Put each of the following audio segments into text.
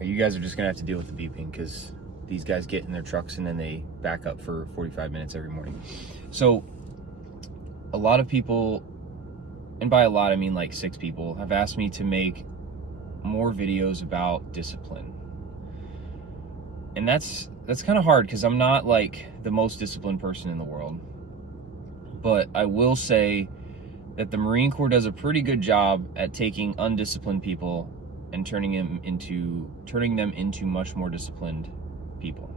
You guys are just gonna have to deal with the beeping because these guys get in their trucks and then they back up for 45 minutes every morning. So a lot of people, and by a lot I mean like 6 people, have asked me to make more videos about discipline. And that's kind of hard because I'm not like the most disciplined person in the world. But I will say that the Marine Corps does a pretty good job at taking undisciplined people and turning them into much more disciplined people.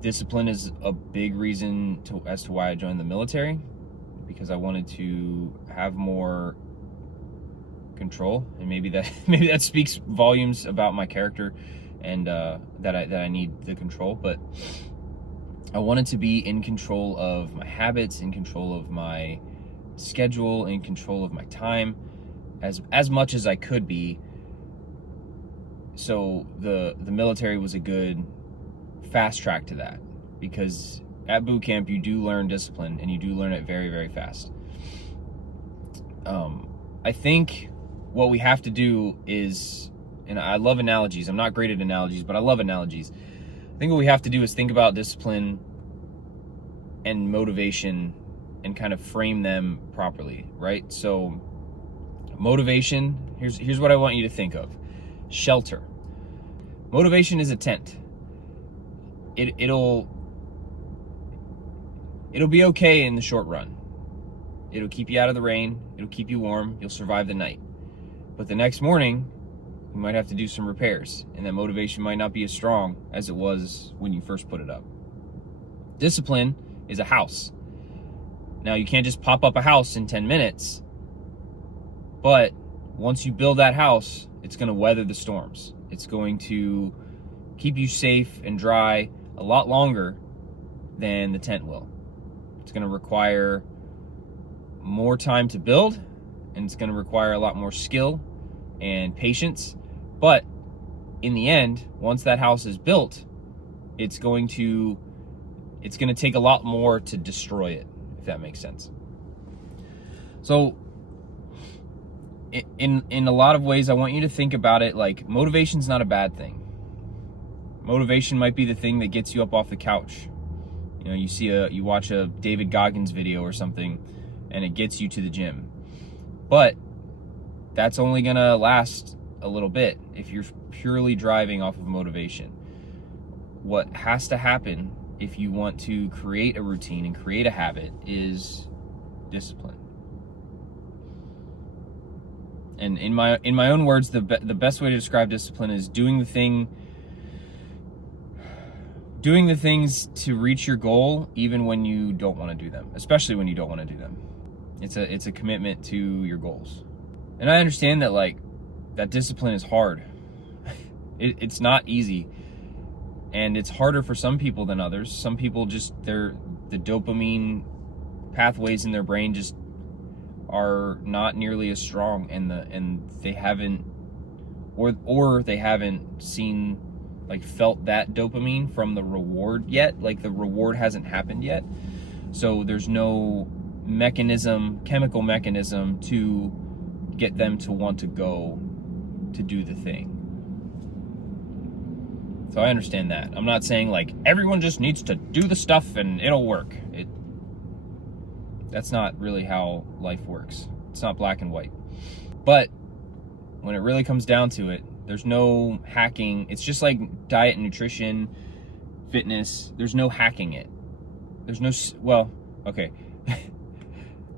Discipline is a big reason as to why I joined the military, because I wanted to have more control, and maybe that speaks volumes about my character, and that I need the control. But I wanted to be in control of my habits, in control of my schedule, in control of my time, as much as I could be. So the military was a good fast track to that, because at boot camp you do learn discipline, and you do learn it very, very fast. I think what we have to do is, and I love analogies, I'm not great at analogies, but I love analogies. I think what we have to do is think about discipline and motivation and kind of frame them properly, right? So motivation, here's what I want you to think of. Shelter. Motivation is a tent. It'll be okay in the short run. It'll keep you out of the rain, it'll keep you warm, you'll survive the night. But the next morning, you might have to do some repairs, and that motivation might not be as strong as it was when you first put it up. Discipline is a house. Now, you can't just pop up a house in 10 minutes, but once you build that house, it's going to weather the storms. It's going to keep you safe and dry a lot longer than the tent will. It's going to require more time to build, and it's going to require a lot more skill and patience. But in the end, once that house is built, it's going to take a lot more to destroy it, if that makes sense. So in a lot of ways, I want you to think about it like motivation's not a bad thing. Motivation might be the thing that gets you up off the couch. You know, you watch a David Goggins video or something, and it gets you to the gym. But that's only gonna last a little bit if you're purely driving off of motivation. What has to happen if you want to create a routine and create a habit is discipline. And in my own words, the best way to describe discipline is doing the things to reach your goal, even when you don't want to do them, especially when you don't want to do them. It's a commitment to your goals. And I understand that that discipline is hard. It's not easy, and it's harder for some people than others. Some people the dopamine pathways in their brain just are not nearly as strong, and they haven't seen felt that dopamine from the reward yet. Like the reward hasn't happened yet, so there's no chemical mechanism to get them to want to go to do the thing. So I understand that. I'm not saying everyone just needs to do the stuff and it'll work. That's not really how life works. It's not black and white. But when it really comes down to it, there's no hacking. It's just like diet and nutrition, fitness. There's no hacking it. Okay.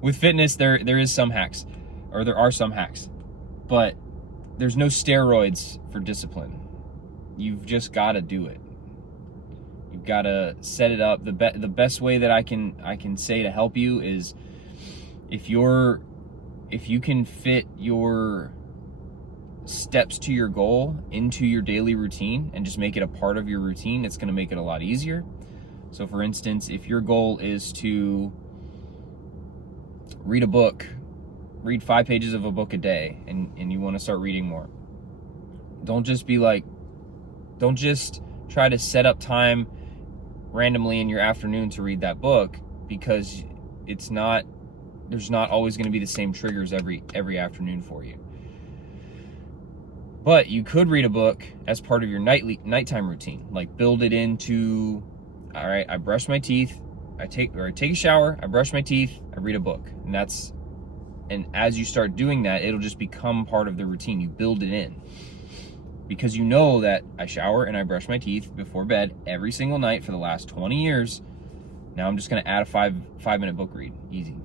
With fitness, there is some hacks, or there are some hacks, but there's no steroids for discipline. You've just got to do it. You've got to set it up. The best way that I can say to help you is if you can fit your steps to your goal into your daily routine and just make it a part of your routine, it's going to make it a lot easier. So for instance, if your goal is to read 5 pages of a book a day, and you want to start reading more, don't just try to set up time randomly in your afternoon to read that book, because there's not always going to be the same triggers every afternoon for you. But you could read a book as part of your nighttime routine. Like build it into, all right, I brush my teeth, I take a shower, I brush my teeth, I read a book. And as you start doing that, it'll just become part of the routine. You build it in. Because you know that I shower and I brush my teeth before bed every single night for the last 20 years. Now I'm just gonna add a 5-minute book read, easy.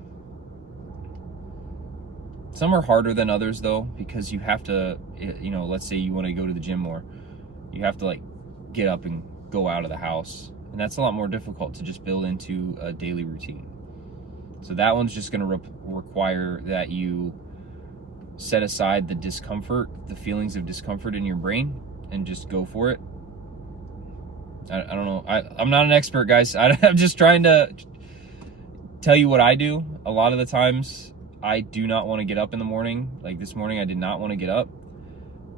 Some are harder than others though, because you have to, let's say you want to go to the gym more. You have to like get up and go out of the house. And that's a lot more difficult to just build into a daily routine. So that one's just going to require that you set aside the discomfort, the feelings of discomfort in your brain, and just go for it. I don't know. I'm not an expert, guys. I'm just trying to tell you what I do. A lot of the times, I do not want to get up in the morning. Like this morning, I did not want to get up.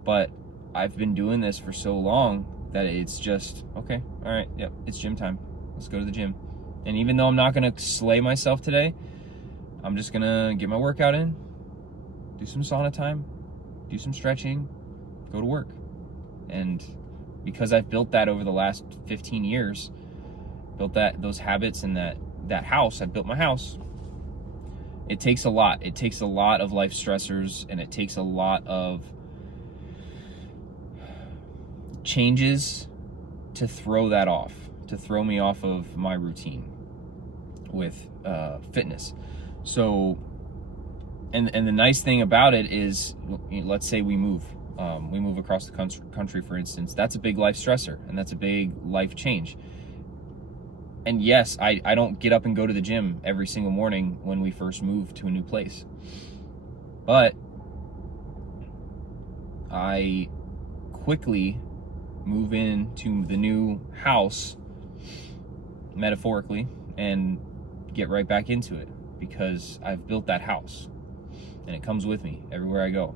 But I've been doing this for so long that it's just, okay, all right, yep, it's gym time. Let's go to the gym. And even though I'm not going to slay myself today, I'm just going to get my workout in, do some sauna time, do some stretching, go to work. And because I've built that over the last 15 years, built those habits and that house, I built my house. It takes a lot. It takes a lot of life stressors, and it takes a lot of changes to throw that off, to throw me off of my routine with fitness. So, and the nice thing about it is, let's say we move across the country, for instance. That's a big life stressor, and that's a big life change. And yes, I don't get up and go to the gym every single morning when we first move to a new place. But I quickly move into the new house, metaphorically, and get right back into it because I've built that house and it comes with me everywhere I go.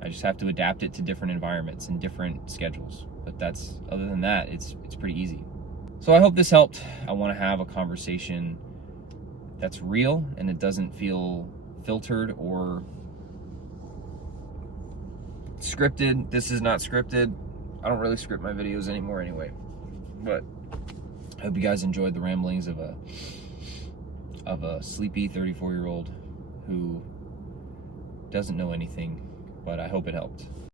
I just have to adapt it to different environments and different schedules. But other than that, it's pretty easy. So I hope this helped. I want to have a conversation that's real and it doesn't feel filtered or scripted. This is not scripted. I don't really script my videos anymore anyway. But I hope you guys enjoyed the ramblings of a sleepy 34-year-old who doesn't know anything, but I hope it helped.